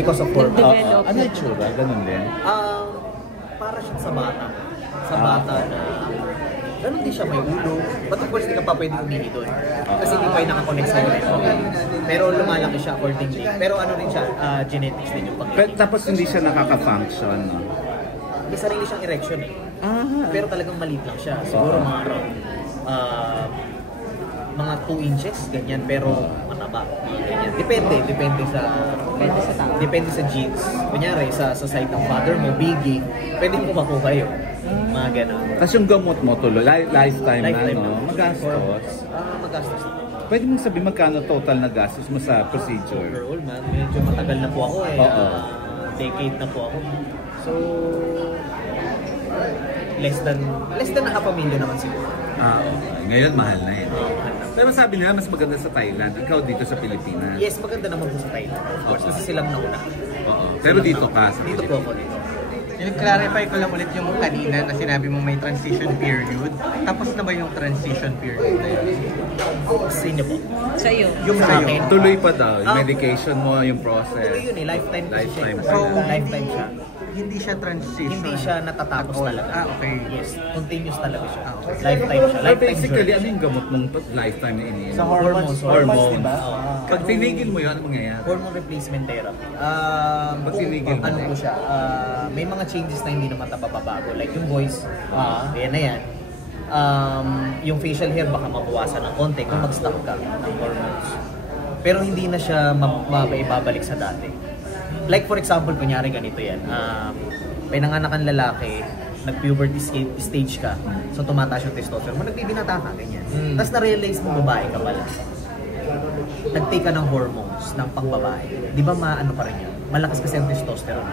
because of hormones. Ano yung tsura? Ganun din? Para siya sa bata. Sa bata na ganun din siya, may ulo. But of course, hindi ka pa pwede umihi doon. Kasi hindi pa yung nakakonect sa ulo. Pero lumalaki siya accordingly. Pero ano rin siya, genetics din yung pag-ibig. Tapos hindi siya nakaka-function, no? May sarili siyang erection eh. Pero talagang maliit lang siya. Siguro mga around mga 2 inches, ganyan. Pero mataba. Ganyan. Depende sa genes. Kunyari, sa side ng father mo, biggie, pwede mo makuha yun. Mga gano'n. Tapos yung gamot mo tuloy, lifetime na, no? Magastos. Magastos. Pwede mong sabihin magkano total na gastos mo sa procedure? Overall, man, medyo matagal na po ako eh. Decade na po ako. So, less than $500,000 naman siguro. Okay. Ngayon mahal na yun. Pero sabi nila mas maganda sa Thailand, ikaw dito sa Pilipinas. Yes, maganda naman po sa Thailand. Of course, kasi silang nauna. Pero dito ka sa Dito po ako dito. I-clarify ko lang ulit yung kanina na sinabi mong may transition period. Tapos na ba yung transition period na yun? Sa inyo po? Sa'yo. Yung Sa sa'yo. akin. Tuloy pa daw, yung medication mo, yung process. Tuloy yun eh, lifetime kasi siya. Lifetime. So, lifetime siya. Hindi siya transition. Hindi siya natatapos talaga. Okay. Yes, continuous talaga siya. Okay. Lifetime siya. Pero Lifetime basically, journey. ano yung gamot mong lifetime na iniinom? Sa hormones, diba? Pag tinigil mo yun, ano mangyayari? Hormone replacement therapy. Pag tinigil mo? Ano po siya, may mga changes na hindi naman napapabago. Like yung voice, yan na yan. Yung facial hair baka mabawasan ng konti kung mag-stop ka ng hormones. Pero hindi na siya maibabalik sa dati. Like for example, kunyari ganito yan. May nanganak ang lalaki, nag-puberty stage ka, so tumataas yung testosterone mo, nagbibinata ka, ganyan. Tapos na-realize mo babae ka pala. Nag-take ka ng hormones ng pangbabae. Di ba maano pa rin yun? Malakas kasi ang testosterone.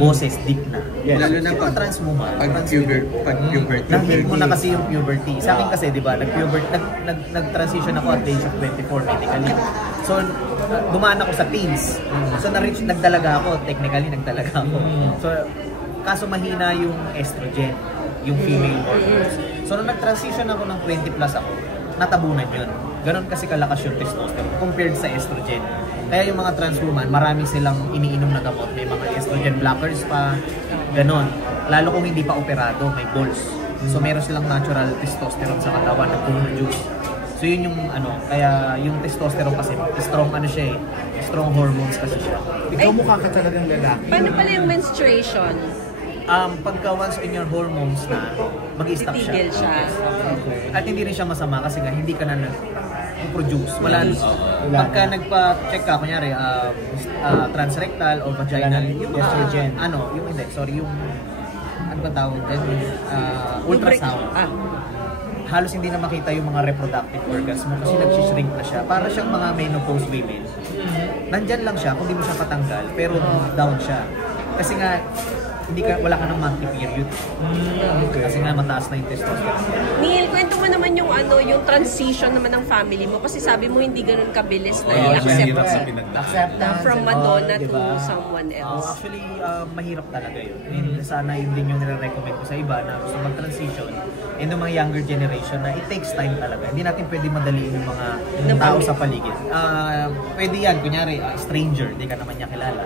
Boses, deep na. Yes. Lalo na pag trans mo ma. Pag-puberty. Nahil mo na kasi yung puberty. Sa akin kasi, di ba, nag-transition ako at the age of 24 medically. So, dumaan ako sa teens. So, nagdalaga ako. Technically, nagdalaga ako. So, kaso mahina yung estrogen, yung female hormones. So, nung nag-transition ako ng 20 plus ako, natabunan yun. Ganon kasi kalakas yung testosterone compared sa estrogen. Kaya yung mga trans woman, marami silang iniinom na gamot. May mga estrogen blockers pa, ganon. Lalo kung hindi pa operado, may balls. So meron silang natural testosterone sa katawan na produce. So yun yung ano, kaya yung testosterone kasi strong ano siya eh, strong hormones kasi siya. Ikaw mukha ka talagang lalaki. Paano pala yung menstruation? Pagka once in your hormones na, mag-i-stop siya. Titigil siya. At hindi rin siya masama kasi nga hindi ka na nag-produce. Wala. Pagka nagpa-check ka, kunyari, transrectal or vaginal, yung estrogen, yung hindi, sorry, yung ano ba tawag dyan? Ultrasound. Halos hindi na makita yung mga reproductive organs mo kasi nag-shrink na siya. Para siyang mga menopause women. Nandyan lang siya kung di mo siya patanggal, pero down siya. Kasi nga, wala ka ng monthly period. Kasi nga mataas na yung testosterone. Neil, kwento mo naman yung yung transition naman ng family mo kasi sabi mo hindi ganun kabilis na i-accept from Madonna to someone else. Actually, mahirap talaga yun. And sana yun din yung nire-recommend ko sa iba na gusto mag-transition and yung mga younger generation na it takes time talaga. Hindi natin pwede madaliin yung mga tao sa paligid. Pwede yan, kunyari, stranger, di ka naman niya kilala.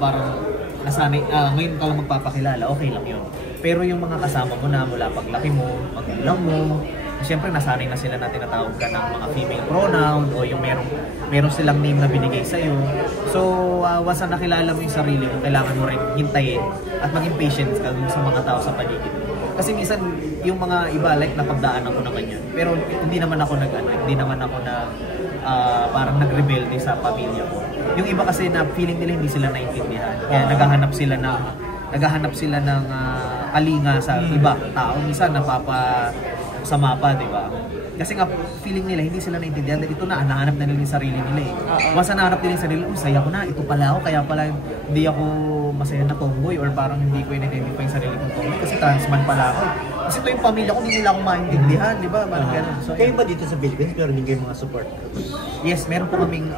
Parang nasanay, ngayon ka lang magpapakilala, okay lang yun. Pero yung mga kasama mo na mula paglaki mo, magulang mo, siyempre nasanay na sila na tinatawag ka ng mga female pronoun o yung meron silang name na binigay sa'yo. So, once na nakilala mo yung sarili mo, kailangan mo rin hintayin at maging patient ka sa mga tao sa paligid. Kasi minsan, yung mga iba, like napagdaanan ko naman yun. Pero hindi naman ako parang nag-rebelde sa pamilya ko. Yung iba kasi na feeling nila hindi sila naiintindihan. Kaya naghahanap sila ng kalinga sa iba tao. Minsan napapasama pa, di ba? Kasi nga feeling nila hindi sila naiintindihan dahil ito na, nahanap na nila yung sarili nila eh. Once na nahanap nila yung sarili, saya ko na, ito pala ako, kaya pala hindi ako masaya na tomboy or parang hindi ko in-identify yung sarili kong tomboy kasi transman pala ako. Kasi ito yung pamilya ko, hindi nila ako maintindihan, di ba? Parang ganun. So, kayo ba dito sa Philippines, meron din kayong mga support groups? Yes, meron po kaming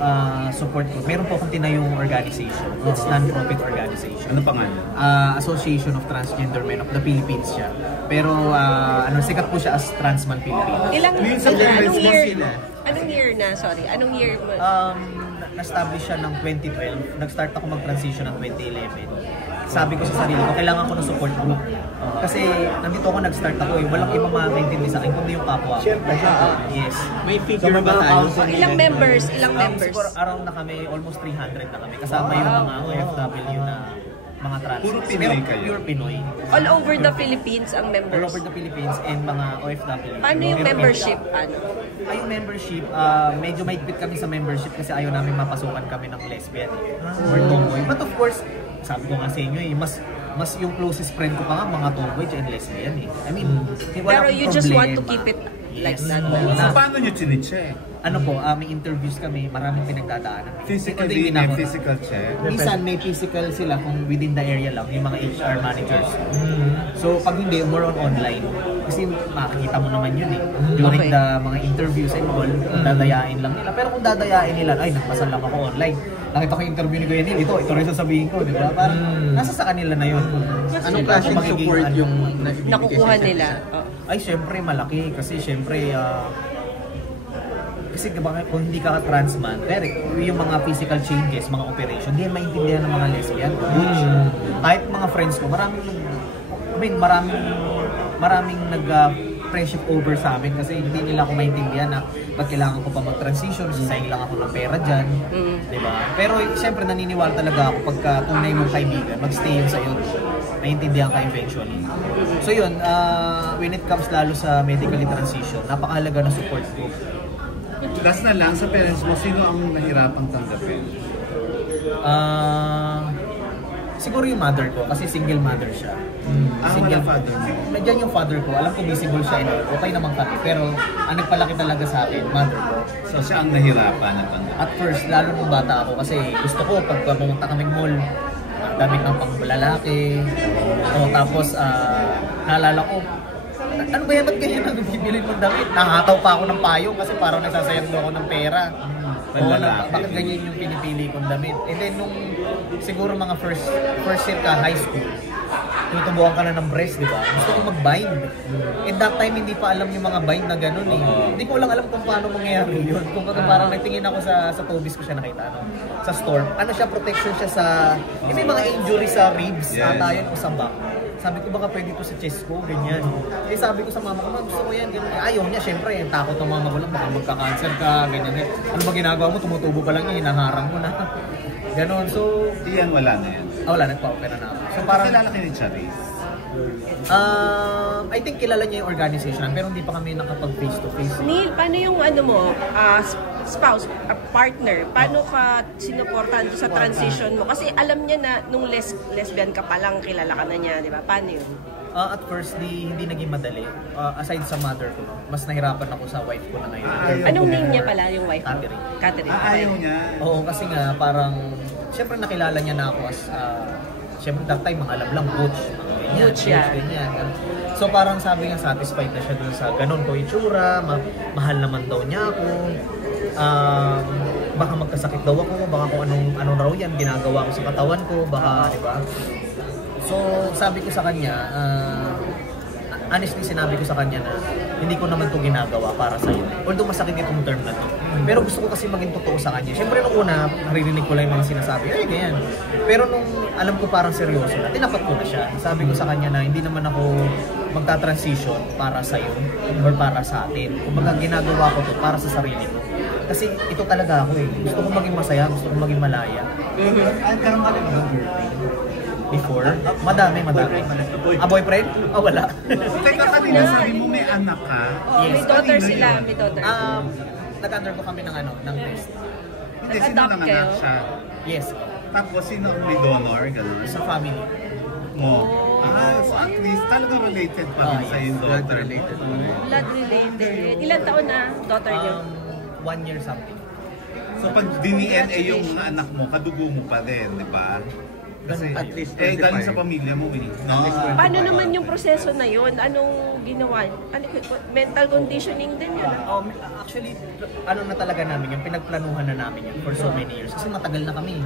support group. Meron po akong tinayong organization. It's non-profit organization. Ano pangalan? Association of Transgender Men of the Philippines siya. Pero sikat po siya as Transman Philippines. Anong year na? Sorry, anong year mo? na-establish siya ng 2012, nag-start ako mag-transition ng 2011. Sabi ko sa sarili ko, kailangan ko ng support group. Kasi nandito ako nag-start ako eh, walang ibang makakaintindi sa akin kundi yung kapwa. Siyempre. Yes. May figure ba tayo? Ilang members? Ilang members? Siguro around na kami, almost 300 na kami. Kasama yung mga OFW na mga trans. Puro Pinoy kayo? Pure Pinoy. All over the Philippines ang All members. over the Philippines and mga OFW. Paano yung membership? Ano? Ay, yung membership, medyo mahigpit kami sa membership kasi ayaw namin mapasukan kami ng lesbian or tomboy. But of course, sabi ko nga sa inyo mas yung closest friend ko pa nga mga tomboy and lesbian eh. I mean, wala Pero akong you just want to problema. keep it like Yes. that. So, paano nyo chinecheck? Ano po, may interviews kami, maraming pinagdadaanan. Physically, may physical check? Minsan may physical sila kung within the area lang, yung mga HR managers. So pag hindi, more on online. Kasi makikita mo naman yun eh. During Okay. the mga interviews and all, dadayain lang nila. Pero kung dadayain nila, ay nagpasal lang ako online. Nakita ko yung interview ni Kuya Neil, ito rin sasabihin ko, di ba? Parang nasa sa kanila na yun. Anong klaseng support yung naibibigay Nakukuha sa isa't nila. isa? Ay, syempre malaki. Kasi syempre, kasi kung hindi ka trans man, pero yung mga physical changes, mga operation, hindi yan maintindihan ng mga lesbian. Which, kahit mga friends ko, maraming nag-friendship over sa amin kasi hindi nila ako maintindihan na ba't kailangan ko pa mag-transition, sasayang lang ako ng pera dyan. Diba? Pero siyempre naniniwala talaga ako pagka tunay mong kaibigan, mag-stay yun sa'yo. Naiintindihan ka eventually. So yun, when it comes lalo sa medically transition, napakahalaga ng support group. Last na lang, sa parents mo, sino ang nahirapang tanggapin? Siguro yung mother ko, kasi single mother siya. Wala father mo? Nandiyan yung father ko, alam ko visible siya, okay naman kami. Pero ang nagpalaki talaga sa akin, mother ko. So siya ang nahirapan na tanggapin? At first, lalo nung bata ako, kasi gusto ko pag pumunta kaming mall, damit ng panglalaki. Tapos, naalala ko, ano ba yan? Ba't ganyan ang bibili mong damit? Nakataw pa ako ng payong kasi parang nagsasayang doon ako ng pera. Bakit ganyan yung pinipili kong damit? And then nung siguro mga first year ka high school, tutubuhan ka na ng breast, di ba? Gusto ko mag-bind. And that time hindi pa alam yung mga bind na ganun eh. Hindi ko lang alam kung paano mangyayari yun. Kung parang nagtingin ako sa Tobis ko siya nakita, sa store. Ano siya, protection siya sa, may mga injury sa ribs, ata yun o sa back. Sabi ko baka pwede ito sa chest ko, ganyan. Eh sabi ko sa mama ko, gusto ko yan, ganyan. Ayaw niya, syempre, yung takot ng mama ko lang, baka magka-cancer ka, ganyan. Ano ba ginagawa mo? Tumutubo pa lang yun, hinaharang mo na. Ganon, so... Iyan, wala na yan. Wala, nagpa-opera na ako. So parang... Kilala kayo ni Charis? I think kilala niya yung organization, pero hindi pa kami nakapag face-to-face. Neil, paano yung ano mo, spouse, partner, paano ka sinuportahan sa transition mo? Kasi alam niya na nung lesbian ka pa lang, kilala ka na niya, di ba? Paano yun? At first, hindi naging madali. Aside sa mother ko, mas nahirapan ako sa wife ko na ngayon. Anong name niya pala yung wife mo? Catherine. Catherine. Ayaw niya. Oo, kasi nga parang, syempre nakilala niya na ako as, syempre that time, mga alam lang, butch. Butch, yeah. Ganyan. So parang sabi niya, satisfied na siya dun sa ganun ko itsura, mahal naman daw niya ako. Baka magkasakit daw ako, baka kung anong raw yan, ginagawa ko sa katawan ko, baka, di ba? So sabi ko sa kanya, honestly sinabi ko sa kanya na hindi ko naman ito ginagawa para sa'yo. Although masakit itong term na to. Pero gusto ko kasi maging totoo sa kanya. Siyempre nung una, narinig ko lang yung mga sinasabi, ay ganyan. Pero nung alam ko parang seryoso na, tinapat ko na siya. Sabi ko sa kanya na hindi naman ako magta-transition para sa'yo or para sa atin. Kung ginagawa ko to para sa sarili ko. Kasi ito talaga ako eh. Gusto ko maging masaya, gusto ko maging malaya. Karoon ka rin ng girlfriend? Before? Madami. Boyfriend? Wala. Teka, kanina sabi mo may anak ka? Oh, may daughter sila, may daughter. Nag-undergo kami ng test. Hindi, sino Nag-adopt nanganak kayo? siya? Yes. Tapos, sino ang may donor? Ganun. Sa family. Mo. So at least talagang related pa rin sa yung Blood daughter. related pa rin. Blood related. Ilan taon na daughter niyo? 1 year something. So pag DNA yung anak mo, kadugo mo pa rin, di ba? Kasi At least galing 25. sa pamilya mo, no? Paano naman yung proseso na yun? Anong ginawa? Mental conditioning din yun? Actually, ano na talaga namin yung pinagplanuhan na namin yun for so many years. Kasi matagal na kami.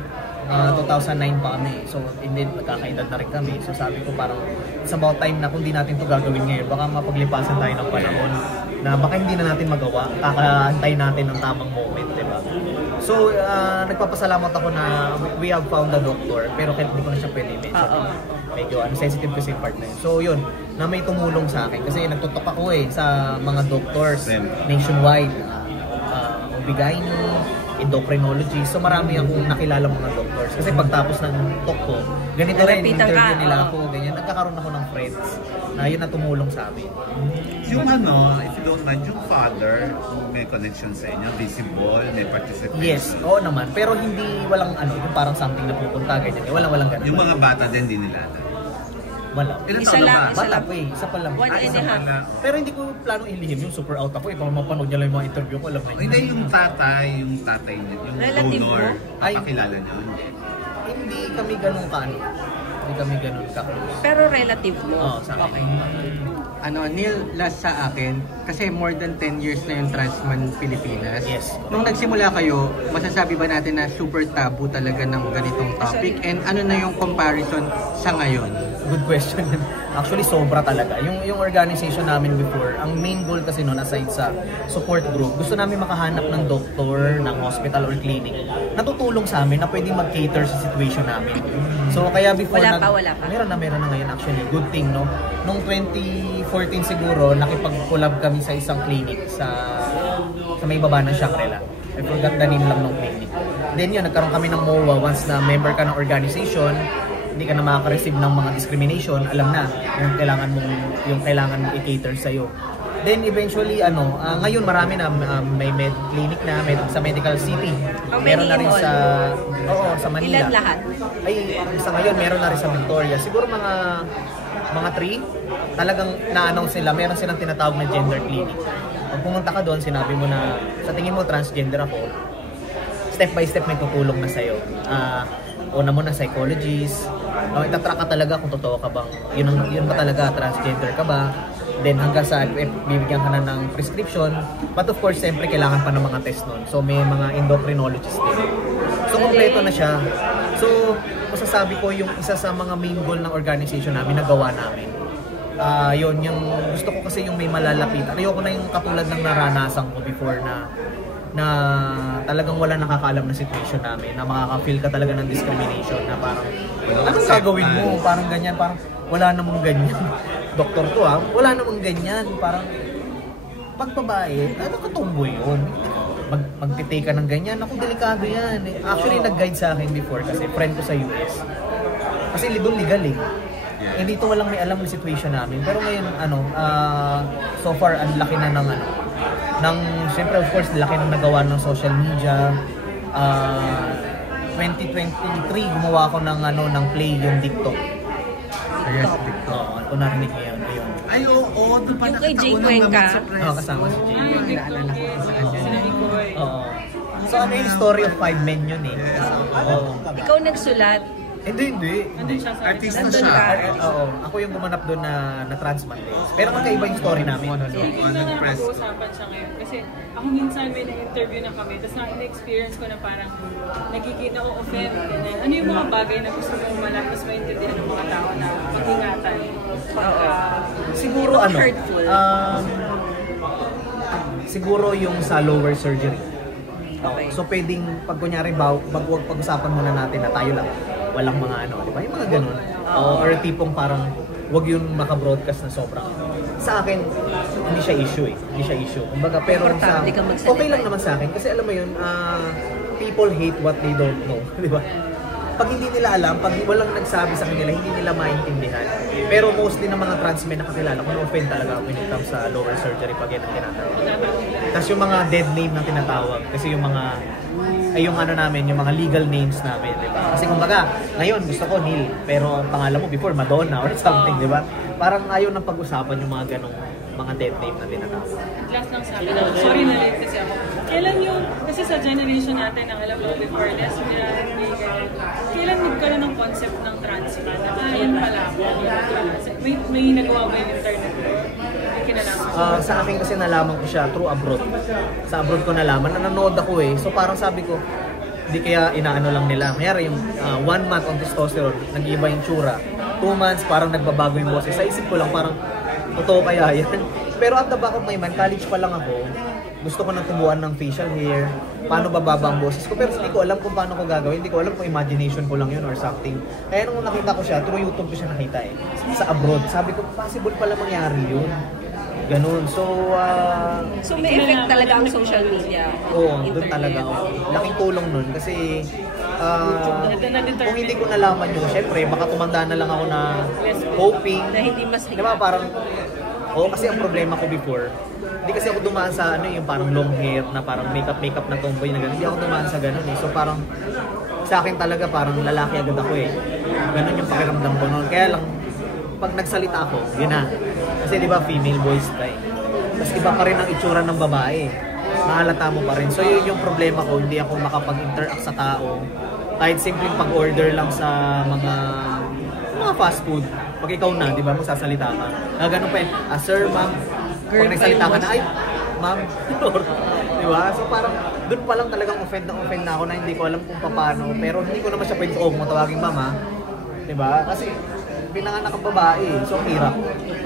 2009 pa kami. So, hindi magkakaedad na rin kami. So, sabi ko parang it's about time na kung di natin to gagawin ngayon, baka mapaglipasan tayo ng panahon. na baka hindi na natin magawa, kakaantay natin ng tamang moment, di ba? So, nagpapasalamat ako na we have found a doctor, pero hindi ko na siya pwede mention. Medyo sensitive kasi yung part na yun. So, yun, na may tumulong sa akin. Kasi nagtutok ako sa mga doctors nationwide. OB-GYN, endocrinology. So, marami akong nakilala mga doctors. Kasi pagtapos ng talk ko, ganito rin, interview nila ako, ganyan. Nagkakaroon ako ng friends na yun na tumulong sa amin. Yung if you don't mind, yung father, may connection sa inyo, visible, may participation. Yes, oo naman. Pero hindi walang yung parang something na pupunta, ganyan. Walang ganun. Yung mga bata din, hindi nila alam. Wala. Ilan Isa taon na lang, ba? isa Bata lang. po isa pa lang. 1.5. Pero hindi ko plano ilihim yung super out ako. Pag mapanood niya lang yung mga interview ko, alam na yun. Hindi, yung tatay niya, yung Relative donor, mo? Ay. pakilala niyo. Hindi kami ganun Hindi kami ganun ka-close. Pero relative mo? Oo, sa akin. Neil, last sa akin, kasi more than 10 years na yung Transman Pilipinas. Yes. Nung nagsimula kayo, masasabi ba natin na super taboo talaga ng ganitong topic? And ano na yung comparison sa ngayon? Good question. Actually, sobra talaga. Yung organization namin before, ang main goal kasi noon, aside sa support group, gusto namin makahanap ng doktor, ng hospital or clinic na tutulong sa amin na pwedeng mag-cater sa situation namin. So, kaya before Wala pa. Meron na ngayon actually. Good thing, no? Nung 2014 siguro, nakipag-collab kami sa isang clinic sa may baba ng Shangri-La. I forgot the name lang ng clinic. Then yun, nagkaroon kami ng MOA once na member ka ng organization, hindi ka na makaka-receive ng mga discrimination, alam na yung kailangan mong i-cater sa'yo. Then eventually, ngayon marami na, may med clinic na, sa Medical City. Meron na rin sa Manila. Ilan lahat? Ay, sa ngayon, meron na rin sa Victoria. Siguro mga 3, talagang na-announce sila, meron silang tinatawag na gender clinic. Pag pumunta ka doon, sinabi mo na, sa tingin mo transgender ako, step by step may tutulong na sa'yo. Una mo na psychologist, itatrack ka talaga kung totoo ka bang, yun ba talaga, transgender ka ba? Then hanggang sa bibigyan ka na ng prescription. But of course, siyempre kailangan pa ng mga test nun. So may mga endocrinologist din. So kompleto na siya. So masasabi ko yung isa sa mga main goal ng organization namin, nagawa namin. Yun, yung gusto ko kasi yung may malalapitan. Ayoko na yung katulad ng naranasan ko before na talagang wala nakakaalam na situation namin, na makaka-feel ka talaga ng discrimination na parang anong gagawin mo? Parang ganyan, parang wala namang ganyan. Doktor to wala namang ganyan. Parang pag babae, nakatumboy yun. Magtitake ka ng ganyan. Ako, delikado yan. Actually, nag-guide sa akin before kasi friend ko sa US. Kasi doon legal Hindi to walang may alam ng situation namin. Pero ngayon, so far, ang laki na siyempre, of course, laki na nagawa ng social media. 2023, gumawa ako ng play yung TikTok. Yes, TikTok. Kung narinig niyo yun. Ay, oo, doon pa Yung kay Jay nakataunang Cuenca? surprise. Kasama si Jay. Naalala ko sa kanya. Oo. So, yung story of 5 men yun Oo. Ikaw nagsulat. Hindi. Artista Nandun siya. ka. Oo. Ako yung gumanap doon na transman days. Pero magkaiba yung story namin. Hindi ko na nag-press. napag-uusapan siya ngayon. Kasi ako minsan may na-interview na kami, tapos na-experience ko na parang nagkikita ko offend. Ganyan. Ano yung mga bagay na gusto mong malapis maintindihan ng mga tao na pag-ingatan? Siguro Yung hurtful. Siguro yung sa lower surgery. Okay. So pwedeng pag kunyari wag pag-usapan muna natin na tayo lang walang mga di ba? Yung mga ganun. Or tipong parang wag yun maka-broadcast na sobrang. Sa akin, hindi siya issue Hindi siya issue. Kumbaga, pero Importante kang magsalita. okay lang naman sa akin kasi alam mo yun, people hate what they don't know, di ba? Pag hindi nila alam, pag walang nagsabi sa kanila, hindi nila maintindihan. Pero mostly ng mga trans men na kakilala ko, na-offend talaga when it comes sa lower surgery pag yan ang tinatawag. Tapos yung mga dead name na tinatawag, kasi yung mga yung namin, yung mga legal names namin, di ba? Kasi kumbaga, ngayon gusto ko Neil, pero ang pangalan mo before Madonna or something, di ba? Parang ayaw nang pag-usapan yung mga ganong mga dead name na tinatawag. Last lang sa akin, sorry na late kasi ako. Kailan yung, kasi sa generation natin, ang alam mo before lesbian, gay, ganyan. Kailan nagkaroon ng concept ng trans man? Ayan pala ako. May nagawa ba yung internet ko? May kinalaman. Sa akin kasi nalaman ko siya through abroad. Sa abroad ko nalaman, nanonood ako So parang sabi ko, di kaya inaano lang nila. Mayroon yung 1 month on testosterone, nag-iba yung tsura. 2 months, parang nagbabago yung boses. Sa isip ko lang, parang totoo kaya yan. Pero at the back of my mind, college pa lang ako, gusto ko nang tumuan ng facial hair, paano bababa ang boses ko, pero hindi ko alam kung paano ko gagawin, hindi ko alam kung imagination ko lang yun or something. Kaya nung nakita ko siya, through YouTube ko siya nakita sa abroad. Sabi ko, possible pala mangyari yun. Ganun. So may effect talaga ang social media. Oo, doon talaga. Laking tulong nun kasi kung hindi ko nalaman yun, syempre, baka tumanda na lang ako na hoping. Na hindi mas diba parang, kasi ang problema ko before, hindi kasi ako dumaan sa yung parang long hair na parang makeup na tomboy na gano'n. Hindi ako dumaan sa gano'n eh. So parang sa akin talaga parang lalaki agad ako eh. Gano'n yung pakiramdam ko noon. Kaya lang pag nagsalita ako, yun na. Kasi di ba female voice ka eh. Tapos iba pa rin ang itsura ng babae. Mahalata mo pa rin. So yun yung problema ko, hindi ako makapag-interact sa tao. Kahit simpleng pag-order lang sa mga fast food. Pag ikaw na, di ba, magsasalita ka. Ganun pa eh, sir, ma'am, pag nagsalita ka na, ay, ma'am, di ba? So parang, doon pa lang talagang offend na ako na hindi ko alam kung paano. Pero hindi ko naman siya pwede, matawagin mama. Di ba? Kasi, pinanganak ang babae, so hirap.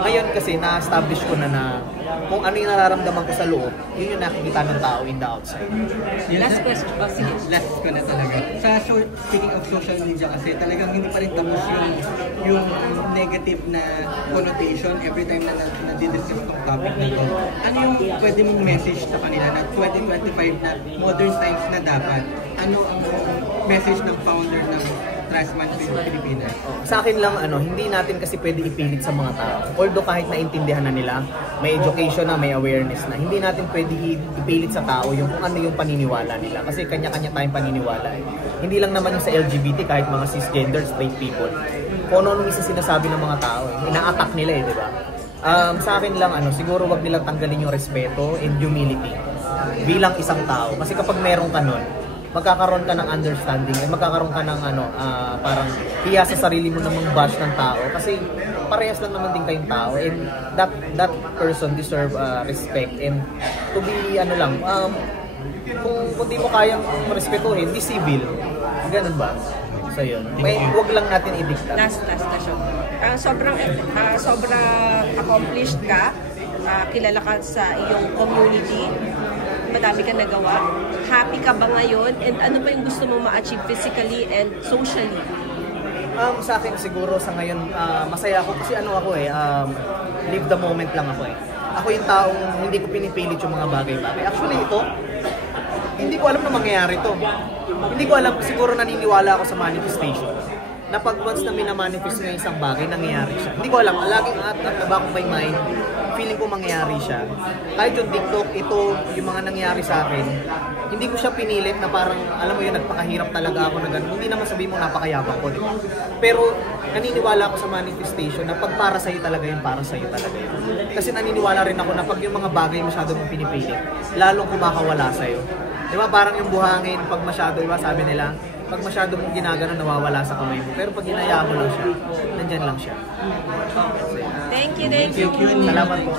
Ngayon kasi, na-establish ko na kung ano yung nararamdaman ko sa loob, yun yung nakikita ng tao in the outside. Last question. Sige. Last ko na talaga. Speaking of social media kasi, talagang hindi pa rin tapos yung negative na connotation every time na nadidiscuss itong topic na ito. Ano yung pwede mong message sa kanila na 2025 na modern times na dapat? Ano ang message ng founder ng Trashman Pilipinas? Sa akin lang, hindi natin kasi pwede ipilit sa mga tao. Although kahit naintindihan na nila, may education na, may awareness na, hindi natin pwede ipilit sa tao yung kung ano yung paniniwala nila. Kasi kanya-kanya tayong paniniwala eh. Hindi lang naman yung sa LGBT, kahit mga cisgender, straight people. Kung ano isa sinasabi ng mga tao, ina-attack nila eh, di ba? Sa akin lang, siguro wag nilang tanggalin yung respeto and humility bilang isang tao. Kasi kapag meron ka nun, magkakaroon ka ng understanding, magkakaroon ka ng parang hiya sa sarili mo namang bash ng tao kasi parehas lang naman din kayong tao and that person deserve respect and to be kung di mo kayang respetuhin, di civil. Ganun ba? So yun. Huwag lang natin i-dictate. Last question. Sobrang accomplished ka, kilala ka sa iyong community, madami ka nagawa. Happy ka ba ngayon? And ano ba yung gusto mo ma-achieve physically and socially? Sa akin siguro sa ngayon, masaya ako kasi live the moment lang ako eh. Ako yung taong hindi ko pinipilit yung mga bagay-bagay. Actually ito, hindi ko alam na mangyayari to. Hindi ko alam, siguro naniniwala ako sa manifestation. Na pag once na minamanifest na isang bagay, nangyayari siya. Hindi ko alam, laging at the back of my mind, feeling ko mangyayari siya. Kahit yung TikTok, ito, yung mga nangyari sa akin, hindi ko siya pinilit na parang, alam mo yun, nagpakahirap talaga ako na gano'n. Hindi naman sabihin mo napakayabang ko, di ba? Pero naniniwala ako sa manifestation na pag para sa'yo talaga yun, para sa'yo talaga yun. Kasi naniniwala rin ako na pag yung mga bagay masyado mong pinipilit, lalong kumakawala sa'yo. Di ba parang yung buhangin, pag masyado, di ba sabi nila, pag masyado mong ginagano, nawawala sa kamay mo. Pero pag hinayaan mo lang siya, nandyan lang siya. Thank you. Salamat po.